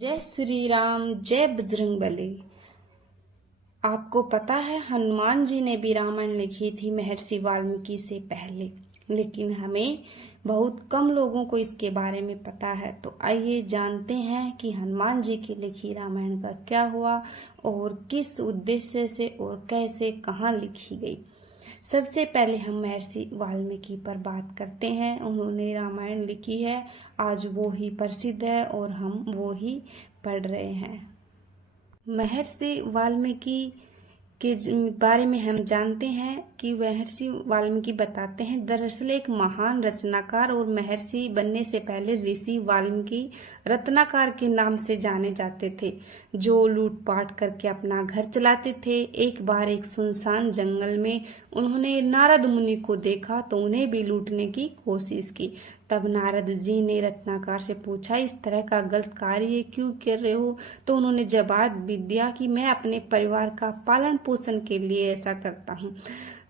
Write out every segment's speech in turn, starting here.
जय श्री राम, जय बजरंगबली। आपको पता है हनुमान जी ने भी रामायण लिखी थी महर्षि वाल्मीकि से पहले, लेकिन हमें बहुत कम लोगों को इसके बारे में पता है। तो आइए जानते हैं कि हनुमान जी की लिखी रामायण का क्या हुआ और किस उद्देश्य से और कैसे कहाँ लिखी गई। सबसे पहले हम महर्षि वाल्मीकि पर बात करते हैं। उन्होंने रामायण लिखी है, आज वो ही प्रसिद्ध है और हम वो ही पढ़ रहे हैं। महर्षि वाल्मीकि के बारे में हम जानते हैं कि महर्षि वाल्मीकि बताते हैं, दरअसल एक महान रचनाकार और महर्षि बनने से पहले ऋषि वाल्मीकि रत्नाकर के नाम से जाने जाते थे, जो लूटपाट करके अपना घर चलाते थे। एक बार एक सुनसान जंगल में उन्होंने नारद मुनि को देखा तो उन्हें भी लूटने की कोशिश की। तब नारद जी ने रत्नाकर से पूछा, इस तरह का गलत कार्य क्यों कर रहे हो? तो उन्होंने जवाब भी दिया कि मैं अपने परिवार का पालन पोषण के लिए ऐसा करता हूँ।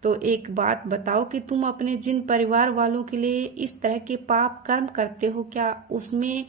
तो एक बात बताओ कि तुम अपने जिन परिवार वालों के लिए इस तरह के पाप कर्म करते हो, क्या उसमें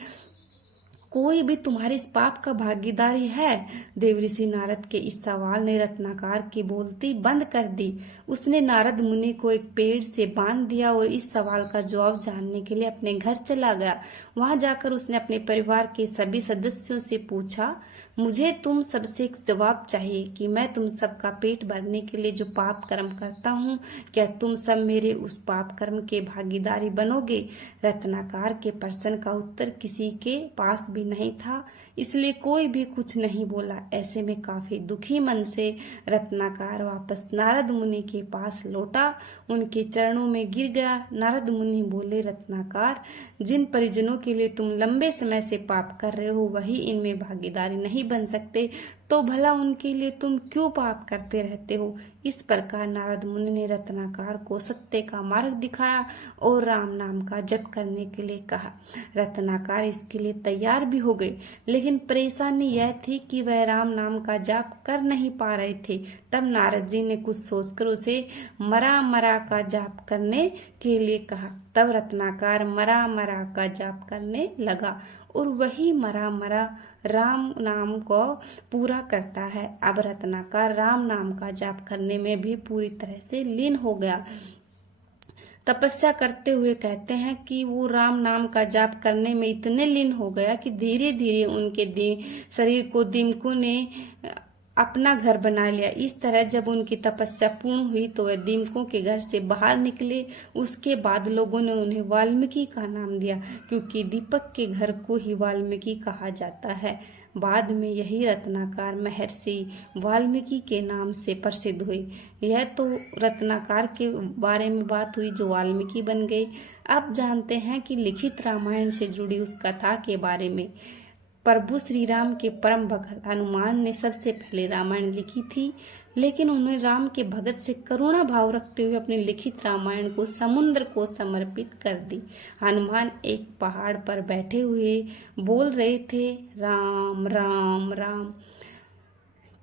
कोई भी तुम्हारे इस पाप का भागीदारी है? देवऋषि नारद के इस सवाल ने रत्नाकर की बोलती बंद कर दी। उसने नारद मुनि को एक पेड़ से बांध दिया और इस सवाल का जवाब जानने के लिए अपने घर चला गया। वहां जाकर उसने अपने परिवार के सभी सदस्यों से पूछा, मुझे तुम सबसे एक जवाब चाहिए कि मैं तुम सबका पेट भरने के लिए जो पाप कर्म करता हूँ, क्या तुम सब मेरे उस पाप कर्म के भागीदारी बनोगे? रत्नाकर के प्रश्न का उत्तर किसी के पास भी नहीं था, इसलिए कोई भी कुछ नहीं बोला। ऐसे में काफी दुखी मन से रत्नाकर वापस नारद मुनि के पास लौटा, उनके चरणों में गिर गया। नारद मुनि बोले, रत्नाकर, जिन परिजनों के लिए तुम लंबे समय से पाप कर रहे हो वही इनमें भागीदारी नहीं बन सकते, तो भला उनके लिए तुम क्यों पाप करते रहते हो? इस प्रकार नारद मुनि ने रत्नाकर को सत्य का मार्ग दिखाया और राम नाम का जप करने के लिए कहा। रत्नाकर इसके लिए तैयार भी हो गए, लेकिन परेशानी यह थी कि वह राम नाम का जाप कर नहीं पा रहे थे। तब नारद जी ने कुछ सोचकर उसे मरा मरा का जाप करने के लिए कहा। तब रत्नाकर मरा मरा का जाप करने लगा और वही मरा मरा राम नाम को पूरा करता है। अब रत्नाकर राम नाम का जाप करने में भी पूरी तरह से लीन हो गया। तपस्या करते हुए कहते हैं कि वो राम नाम का जाप करने में इतने लीन हो गया कि धीरे धीरे उनके शरीर को दीमकों ने अपना घर बना लिया। इस तरह जब उनकी तपस्या पूर्ण हुई तो वह दीमकों के घर से बाहर निकले। उसके बाद लोगों ने उन्हें वाल्मीकि का नाम दिया, क्योंकि दीपक के घर को ही वाल्मीकि कहा जाता है। बाद में यही रत्नाकर महर्षि वाल्मीकि के नाम से प्रसिद्ध हुए। यह तो रत्नाकर के बारे में बात हुई जो वाल्मीकि बन गए। अब जानते हैं कि लिखित रामायण से जुड़ी उस कथा के बारे में। प्रभु श्री राम के परम भक्त हनुमान ने सबसे पहले रामायण लिखी थी, लेकिन उन्होंने राम के भगत से करुणा भाव रखते हुए अपनी लिखित रामायण को समुद्र को समर्पित कर दी। हनुमान एक पहाड़ पर बैठे हुए बोल रहे थे, राम राम राम।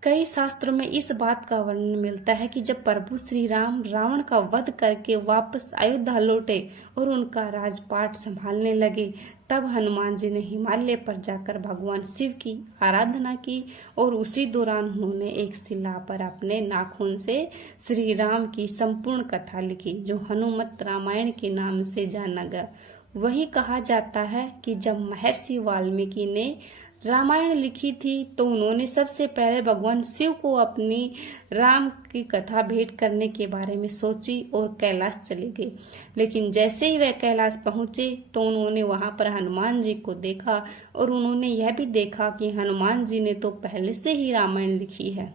कई शास्त्रों में इस बात का वर्णन मिलता है कि जब प्रभु श्री राम रावण का वध करके वापस अयोध्या लौटे और उनका राजपाट संभालने लगे, तब हनुमान जी ने हिमालय पर जाकर भगवान शिव की आराधना की और उसी दौरान उन्होंने एक शिला पर अपने नाखून से श्री राम की संपूर्ण कथा लिखी, जो हनुमत रामायण के नाम से जाना गया। वही कहा जाता है कि जब महर्षि वाल्मीकि ने रामायण लिखी थी तो उन्होंने सबसे पहले भगवान शिव को अपनी राम की कथा भेंट करने के बारे में सोची और कैलाश चले गए। लेकिन जैसे ही वे कैलाश पहुंचे तो उन्होंने वहां पर हनुमान जी को देखा और उन्होंने यह भी देखा कि हनुमान जी ने तो पहले से ही रामायण लिखी है।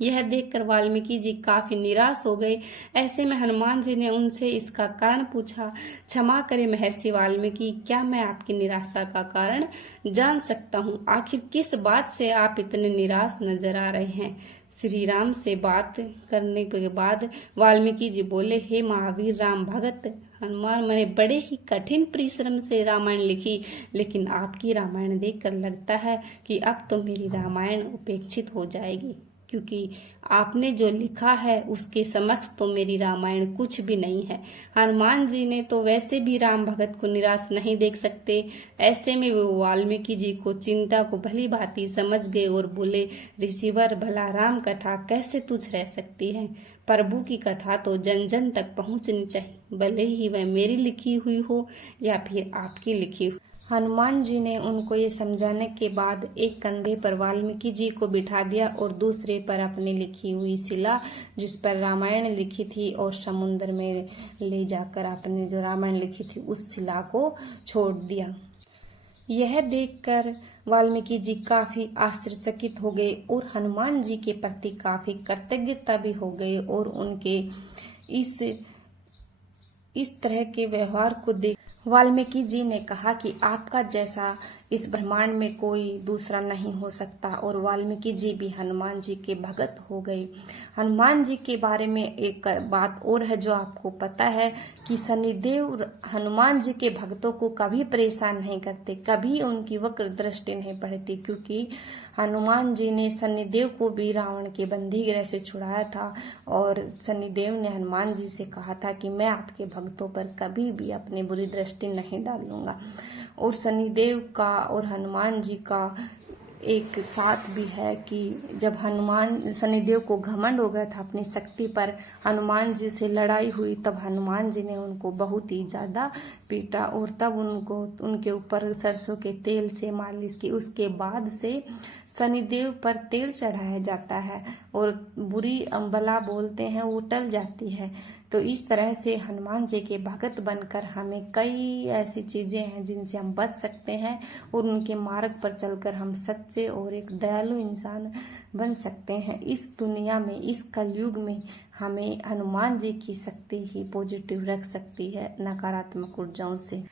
यह देखकर वाल्मीकि जी काफी निराश हो गए। ऐसे में हनुमान जी ने उनसे इसका कारण पूछा। क्षमा करें महर्षि वाल्मीकि, क्या मैं आपकी निराशा का कारण जान सकता हूँ? आखिर किस बात से आप इतने निराश नजर आ रहे हैं? श्री राम से बात करने के बाद वाल्मीकि जी बोले, हे महावीर राम भगत हनुमान, मैंने बड़े ही कठिन परिश्रम से रामायण लिखी, लेकिन आपकी रामायण देखकर लगता है कि अब तो मेरी रामायण उपेक्षित हो जाएगी। क्योंकि आपने जो लिखा है उसके समक्ष तो मेरी रामायण कुछ भी नहीं है। हनुमान जी ने तो वैसे भी राम भगत को निराश नहीं देख सकते। ऐसे में वो वाल्मीकि जी को चिंता को भली भांति समझ गए और बोले, ऋषिवर, भला राम कथा कैसे तुझ रह सकती है? प्रभु की कथा तो जन जन तक पहुंचनी चाहिए, भले ही वह मेरी लिखी हुई हो या फिर आपकी लिखी हुई। हनुमान जी ने उनको ये समझाने के बाद एक कंधे पर वाल्मीकि जी को बिठा दिया और दूसरे पर अपनी लिखी हुई शिला, जिस पर रामायण लिखी थी, और समुद्र में ले जाकर अपने जो रामायण लिखी थी उस शिला को छोड़ दिया। यह देखकर वाल्मीकि जी काफी आश्चर्यचकित हो गए और हनुमान जी के प्रति काफी कृतज्ञता भी हो गए, और उनके इस तरह के व्यवहार को देख वाल्मीकि जी ने कहा कि आपका जैसा इस ब्रह्मांड में कोई दूसरा नहीं हो सकता, और वाल्मीकि जी भी हनुमान जी के भगत हो गए। हनुमान जी के बारे में एक बात और है जो आपको पता है कि शनिदेव हनुमान जी के भक्तों को कभी परेशान नहीं करते, कभी उनकी वक्र दृष्टि नहीं पड़ती, क्योंकि हनुमान जी ने शनिदेव को भी रावण के बंदी गृह से छुड़ाया था, और शनिदेव ने हनुमान जी से कहा था कि मैं आपके भक्तों पर कभी भी अपनी बुरी दृष्टि नहीं डालूंगा। और शनिदेव का और हनुमान जी का एक साथ भी है कि जब शनिदेव को घमंड हो गया था अपनी शक्ति पर, हनुमान जी से लड़ाई हुई, तब हनुमान जी ने उनको बहुत ही ज्यादा पीटा और तब उनके ऊपर सरसों के तेल से मालिश की। उसके बाद से शनिदेव पर तेल चढ़ाया जाता है और बुरी बला बोलते हैं वो टल जाती है। तो इस तरह से हनुमान जी के भगत बनकर हमें कई ऐसी चीजें हैं जिनसे हम बच सकते हैं और उनके मार्ग पर चलकर हम सच्चे और एक दयालु इंसान बन सकते हैं। इस दुनिया में, इस कलयुग में हमें हनुमान जी की शक्ति ही पॉजिटिव रख सकती है नकारात्मक ऊर्जाओं से।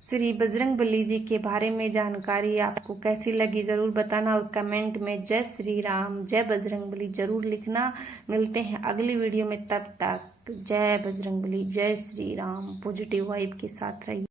श्री बजरंगबली जी के बारे में जानकारी आपको कैसी लगी जरूर बताना, और कमेंट में जय श्री राम, जय बजरंगबली जरूर लिखना। मिलते हैं अगली वीडियो में, तब तक जय बजरंगबली, जय श्री राम। पॉजिटिव वाइब के साथ रहिए।